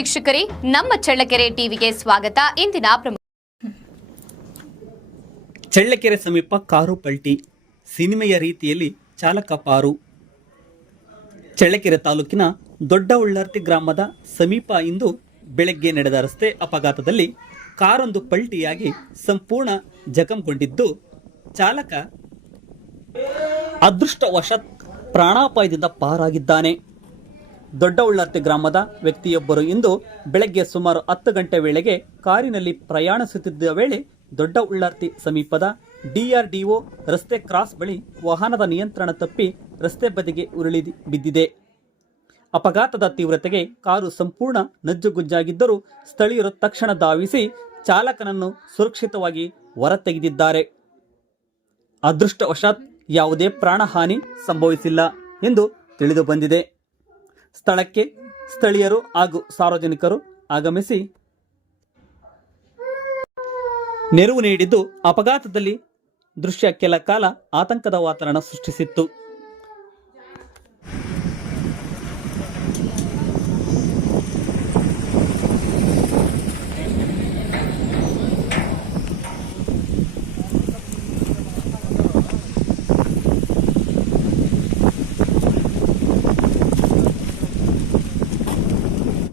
ವೀಕ್ಷಕರೇ, ನಮ್ಮ ಚಳ್ಳಕೆರೆ ಟಿವಿಗೆ ಸ್ವಾಗತ. ಇಂದಿನ ಪ್ರಮುಖ ಚಳ್ಳಕೆರೆ ಸಮೀಪ ಕಾರು ಪಲ್ಟಿ, ಸಿನಿಮೆಯ ರೀತಿಯಲ್ಲಿ ಚಾಲಕ ಪಾರು. ಚಳ್ಳಕೆರೆ ತಾಲೂಕಿನ ದೊಡ್ಡ ಉಳ್ಳರ್ತಿ ಗ್ರಾಮದ ಸಮೀಪ ಇಂದು ಬೆಳಗ್ಗೆ ನಡೆದ ರಸ್ತೆ ಅಪಘಾತದಲ್ಲಿ ಕಾರೊಂದು ಪಲ್ಟಿಯಾಗಿ ಸಂಪೂರ್ಣ ಜಖಂಗೊಂಡಿದ್ದು, ಚಾಲಕ ಅದೃಷ್ಟವಶಾತ್ ಪ್ರಾಣಾಪಾಯದಿಂದ ಪಾರಾಗಿದ್ದಾನೆ. ದೊಡ್ಡ ಉಳ್ಳರ್ತಿ ಗ್ರಾಮದ ವ್ಯಕ್ತಿಯೊಬ್ಬರು ಇಂದು ಬೆಳಗ್ಗೆ ಸುಮಾರು 10 ಗಂಟೆ ವೇಳೆಗೆ ಕಾರಿನಲ್ಲಿ ಪ್ರಯಾಣಿಸುತ್ತಿದ್ದ ವೇಳೆ ದೊಡ್ಡ ಉಳ್ಳರ್ತಿ ಸಮೀಪದ DRDO ರಸ್ತೆ ಕ್ರಾಸ್ ಬಳಿ ವಾಹನದ ನಿಯಂತ್ರಣ ತಪ್ಪಿ ರಸ್ತೆ ಬದಿಗೆ ಉರುಳಿ ಬಿದ್ದಿದೆ. ಅಪಘಾತದ ತೀವ್ರತೆಗೆ ಕಾರು ಸಂಪೂರ್ಣ ನಜ್ಜುಗುಜ್ಜಾಗಿದ್ದರೂ ಸ್ಥಳೀಯರು ತಕ್ಷಣ ಧಾವಿಸಿ ಚಾಲಕನನ್ನು ಸುರಕ್ಷಿತವಾಗಿ ಹೊರತೆಗೆದಿದ್ದಾರೆ. ಅದೃಷ್ಟವಶಾತ್ ಯಾವುದೇ ಪ್ರಾಣಹಾನಿ ಸಂಭವಿಸಿಲ್ಲ ಎಂದು ತಿಳಿದು ಬಂದಿದೆ. ಸ್ಥಳಕ್ಕೆ ಸ್ಥಳೀಯರು ಹಾಗೂ ಸಾರ್ವಜನಿಕರು ಆಗಮಿಸಿ ನೆರವು ನೀಡಿದ್ದು, ಅಪಘಾತದಲ್ಲಿ ದೃಶ್ಯ ಕೆಲ ಕಾಲ ಆತಂಕದ ವಾತಾವರಣ ಸೃಷ್ಟಿಸಿತ್ತು.